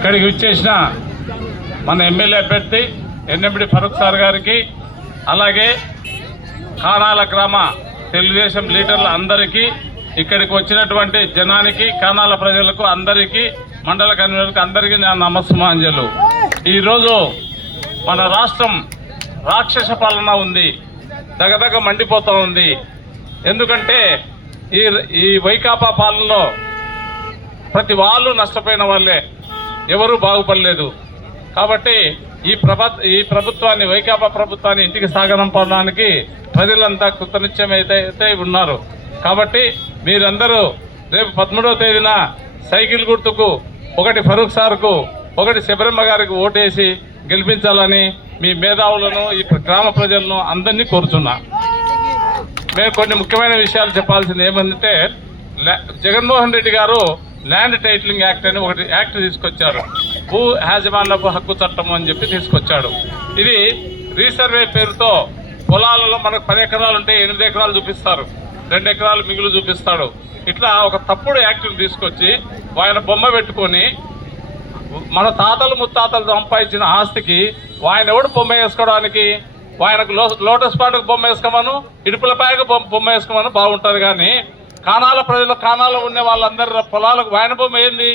ఇక్కడికి విచ్చేసిన మన ఎమ్మెల్యే అభ్యర్థి ఎన్నెంబడి ఫరూక్ సార్ గారికి అలాగే కానాల గ్రామ తెలుగుదేశం లీడర్ల అందరికీ ఇక్కడికి వచ్చినటువంటి జనానికి కానాల ప్రజలకు అందరికీ మండల కన్వీనర్కి అందరికీ నా నమస్మాంజలు ఈరోజు మన రాష్ట్రం రాక్షస పాలన ఉంది దగదగ మండిపోతూ ఉంది. ఎందుకంటే ఈ ఈ వైకాపా పాలనలో ప్రతి వాళ్ళు నష్టపోయిన వాళ్ళే. ఎవరూ బాగుపడలేదు. కాబట్టి ఈ ప్రభ ఈ ప్రభుత్వాన్ని వైకాపా ప్రభుత్వాన్ని ఇంటికి సాగనంపడానికి ప్రజలంతా కృతనిత్యం అయితే అయితే ఉన్నారు. కాబట్టి మీరందరూ రేపు పదమూడవ తేదీన సైకిల్ గుర్తుకు ఒకటి ఫరూక్ సార్కు ఒకటి శబరమ్మ గారికి ఓటేసి గెలిపించాలని మీ మేధావులను ఈ గ్రామ ప్రజలను అందరినీ కోరుతున్నా మేము కొన్ని ముఖ్యమైన విషయాలు చెప్పాల్సింది ఏమంటే జగన్మోహన్ రెడ్డి గారు ల్యాండ్ టైటిలింగ్ యాక్ట్ అని ఒకటి యాక్ట్ తీసుకొచ్చారు. భూ యాజమాన్యపు హక్కు చట్టం అని చెప్పి తీసుకొచ్చాడు. ఇది రీసర్వే పేరుతో పొలాలలో మనకు పది ఎకరాలు ఉంటే ఎనిమిది ఎకరాలు చూపిస్తారు. రెండు ఎకరాలు మిగులు చూపిస్తాడు. ఇట్లా ఒక తప్పుడు యాక్ట్ని తీసుకొచ్చి ఆయన బొమ్మ పెట్టుకొని మన తాతలు ముత్తాతలు సంపాదించిన ఆస్తికి ఆయన ఎవడు బొమ్మ వేసుకోవడానికి? ఆయనకు లో లోటస్ పాటకు బొమ్మ వేసుకోమను ఇడుపులపాయకు బొమ్మ బొమ్మ వేసుకోమను బాగుంటుంది కానీ కానాల ప్రజలు కానాలో ఉండే వాళ్ళందరి పొలాలకు వాయన బొమ్మ ఏంది?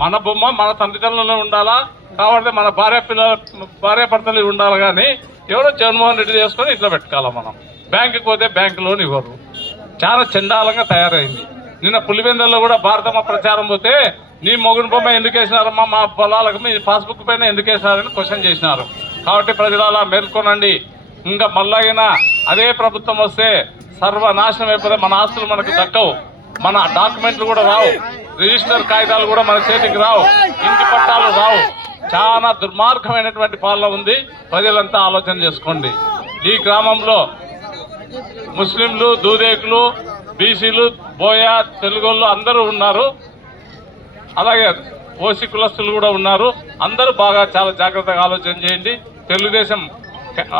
మన బొమ్మ మన తల్లిదండ్రులలో ఉండాలా? కాబట్టి మన భార్య పిల్లల భార్య భర్తలు ఉండాలి కానీ ఎవరో జగన్మోహన్ రెడ్డి చేసుకొని ఇట్లా పెట్టుకోవాలి మనం. బ్యాంకుకి పోతే బ్యాంకు లోన్ ఇవ్వరు. చాలా చండాలంగా తయారైంది. నిన్న పులివెందుల్లో కూడా భారతమ్మ ప్రచారం పోతే నీ మొగుడు బొమ్మ ఎందుకు వేసినారమ్మా? మా పొలాలకు మీ పాస్బుక్ పైన ఎందుకు వేసినారని క్వశ్చన్ చేసినారు. కాబట్టి ప్రజలు అలా మేల్కొనండి. ఇంకా మళ్ళాగినా అదే ప్రభుత్వం వస్తే సర్వనాశనం అయిపోతే మన ఆస్తులు మనకు దక్కవు. మన డాక్యుమెంట్లు కూడా రావు. రిజిస్టర్ కాగితాలు కూడా మన చేతికి రావు. ఇంటి పట్టాలు రావు. చాలా దుర్మార్గమైనటువంటి పాలన ఉంది. ప్రజలంతా ఆలోచన చేసుకోండి. ఈ గ్రామంలో ముస్లింలు దూదేకులు బీసీలు బోయ తెలుగోళ్ళు అందరూ ఉన్నారు. అలాగే ఓసి కులస్తులు కూడా ఉన్నారు. అందరూ బాగా చాలా జాగ్రత్తగా ఆలోచన చేయండి. తెలుగుదేశం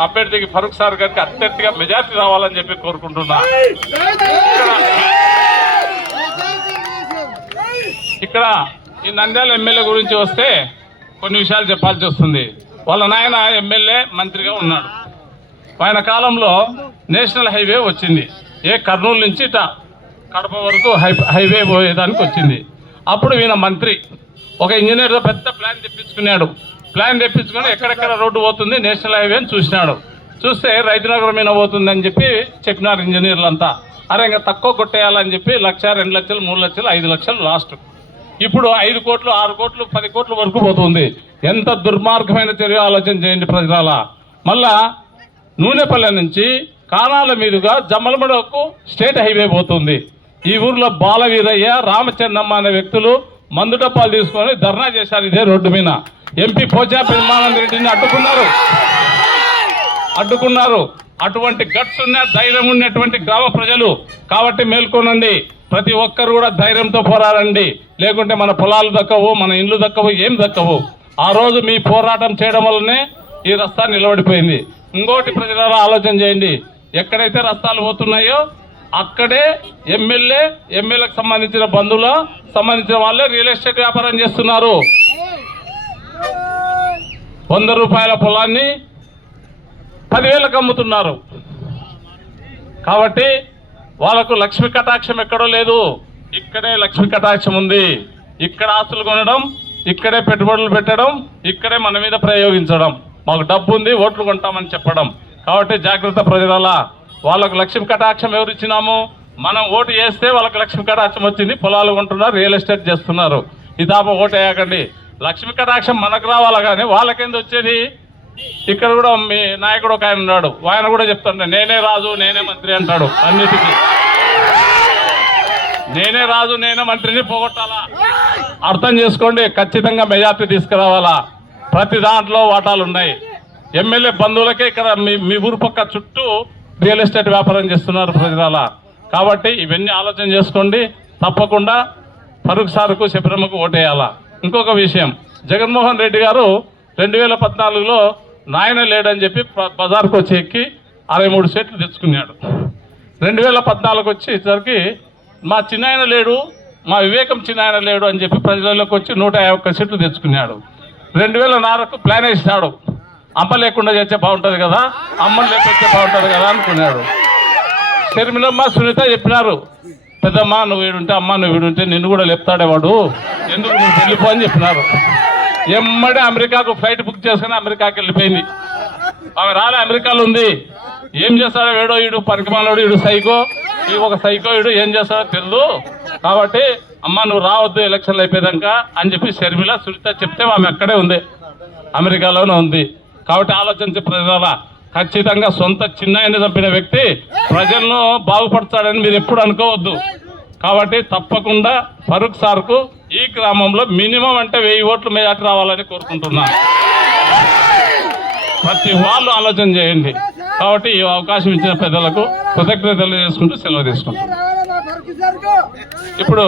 అభ్యర్థికి ఫరూక్ సార్ గారికి అత్యధిక మెజార్టీ రావాలని చెప్పి కోరుకుంటున్నా. ఇక్కడ ఈ నంద్యాల ఎమ్మెల్యే గురించి వస్తే కొన్ని విషయాలు చెప్పాల్సి వస్తుంది. వాళ్ళ నాయన ఎమ్మెల్యే మంత్రిగా ఉన్నాడు. ఆయన కాలంలో నేషనల్ హైవే వచ్చింది. ఏ కర్నూలు నుంచి ఇట కడప వరకు హైవే పోయేదానికి వచ్చింది. అప్పుడు ఈయన మంత్రి. ఒక ఇంజనీర్తో పెద్ద ప్లాన్ తెప్పించుకున్నాడు. ప్లాన్ తెప్పించుకొని ఎక్కడెక్కడ రోడ్డు పోతుంది నేషనల్ హైవే అని చూసినాడు. చూస్తే రైతునగరం మీద పోతుందని చెప్పి చెప్పినారు ఇంజనీర్లు అంతా అరే ఇంకా తక్కువ కొట్టేయాలని చెప్పి లక్ష రెండు లక్షలు మూడు లక్షలు ఐదు లక్షలు లాస్ట్. ఇప్పుడు ఐదు కోట్లు ఆరు కోట్లు పది కోట్ల వరకు పోతుంది. ఎంత దుర్మార్గమైన చర్య ఆలోచన చేయండి ప్రజల మళ్ళా నూనెపల్లె నుంచి కానాల మీదుగా జమ్మలమడకు స్టేట్ హైవే పోతుంది. ఈ ఊర్లో బాలవీరయ్య రామచంద్రమ్మ అనే వ్యక్తులు మందు డబ్బాలు తీసుకొని ధర్నా చేశారు ఇదే రోడ్డు మీద. ఎంపీ పోచా పెరుమానంద రెడ్డిని అడ్డుకున్నారు. అడ్డుకున్నారు. అటువంటి గట్స్ ఉన్న ధైర్యం ఉన్నటువంటి గ్రామ ప్రజలు కాబట్టి మేల్కొనండి. ప్రతి ఒక్కరు కూడా ధైర్యంతో పోరాడండి. లేకుంటే మన పొలాలు దక్కవు మన ఇండ్లు దక్కవు ఏం దక్కవు. ఆ రోజు మీ పోరాటం చేయడం వల్లనే ఈ రస్తా నిలబడిపోయింది. ఇంకోటి ప్రజలారా ఆలోచన చేయండి. ఎక్కడైతే రస్తాలు పోతున్నాయో అక్కడే ఎమ్మెల్యే ఎమ్మెల్యేకి సంబంధించిన బంధువుల సంబంధించిన వాళ్ళే రియల్ ఎస్టేట్ వ్యాపారం చేస్తున్నారు. వంద రూపాయల పొలాన్ని పదివేలకు అమ్ముతున్నారు కాబట్టి వాళ్ళకు లక్ష్మి కటాక్షం ఎక్కడో లేదు. ఇక్కడే లక్ష్మి కటాక్షం ఉంది. ఇక్కడ ఆస్తులు కొనడం ఇక్కడే పెట్టుబడులు పెట్టడం ఇక్కడే మన మీద ప్రయోగించడం. మాకు డబ్బు ఉంది ఓట్లు కొంటామని చెప్పడం. కాబట్టి జాగ్రత్త ప్రజల వాళ్ళకు లక్ష్మి కటాక్షం ఎవరు ఇచ్చినాము? మనం ఓటు వేస్తే వాళ్ళకి లక్ష్మి కటాక్షం వచ్చింది పొలాలు కొంటున్నారు రియల్ ఎస్టేట్ చేస్తున్నారు. ఈ దాప ఓటు వేయకండి. లక్ష్మీ కటాక్షం మనకు రావాలా కానీ వాళ్ళకేంది వచ్చేది? ఇక్కడ కూడా మీ నాయకుడు ఒక ఆయన ఉన్నాడు. ఆయన కూడా చెప్తాడు నేనే రాజు నేనే మంత్రి అంటాడు అన్నిటికీ. నేనే రాజు నేనే మంత్రిని పోగొట్టాలా? అర్థం చేసుకోండి ఖచ్చితంగా మెజార్టీ తీసుకురావాలా? ప్రతి దాంట్లో వాటాలు ఉన్నాయి. ఎమ్మెల్యే బంధువులకే ఇక్కడ మీ మీ ఊరు పక్క చుట్టూ రియల్ ఎస్టేట్ వ్యాపారం చేస్తున్నారు ప్రజల కాబట్టి ఇవన్నీ ఆలోచన చేసుకోండి. తప్పకుండా ఫరూక్ సార్కు శబరమ్మకు ఓటేయాలా? ఇంకొక విషయం. జగన్మోహన్ రెడ్డి గారు రెండు వేల పద్నాలుగులో నాయన లేడని చెప్పి బజార్కు వచ్చి ఎక్కి అరవై మూడు సీట్లు తెచ్చుకున్నాడు. రెండు వేల పద్నాలుగు వచ్చేసరికి మా చిన్నాయన లేడు మా వివేకం చిన్నాయన లేడు అని చెప్పి ప్రజలలోకి వచ్చి నూట యాభై ఒక్క సీట్లు తెచ్చుకున్నాడు. రెండు వేల నాలుగు ప్లాన్ వేసినాడు. అమ్మ లేకుండా చేస్తే బాగుంటుంది కదా అమ్మని లేకపోతే బాగుంటుంది కదా అనుకున్నాడు. షర్మిలమ్మ సునీత చెప్పినారు పెద్దమ్మ నువ్వు వీడుంటే అమ్మ నువ్వు వీడుంటే నిన్ను కూడా లేపుతాడే వాడు. ఎందుకు నువ్వు వెళ్ళిపో అని చెప్పినారు. ఎమ్మడే అమెరికాకు ఫ్లైట్ బుక్ చేసుకుని అమెరికాకి వెళ్ళిపోయింది. ఆమె రాలే అమెరికాలో ఉంది. ఏం చేస్తాడో వీడో వీడు పరికమాలోడు వీడు సైకో. ఈ ఒక సైకో వీడు ఏం చేస్తాడో తెలియదు కాబట్టి అమ్మ నువ్వు రావద్దు ఎలక్షన్లు అయిపోయాక అని చెప్పి షర్మిల సునీత చెప్తే ఆమె అక్కడే ఉంది. అమెరికాలోనే ఉంది. కాబట్టి ఆలోచించే ప్రజల ఖచ్చితంగా సొంత చిన్నాయన చంపిన వ్యక్తి ప్రజలను బాగుపడతాడని మీరు ఎప్పుడు అనుకోవద్దు. కాబట్టి తప్పకుండా ఫరూక్ సార్కు ఈ గ్రామంలో మినిమం అంటే వెయ్యి ఓట్లు మేజార్టీ రావాలని కోరుకుంటున్నా. ప్రతి వాళ్ళు ఆలోచన చేయండి. కాబట్టి ఈ అవకాశం ఇచ్చిన పెద్దలకు కృతజ్ఞతలు చేసుకుంటూ సెలవు తీసుకుంటాం ఇప్పుడు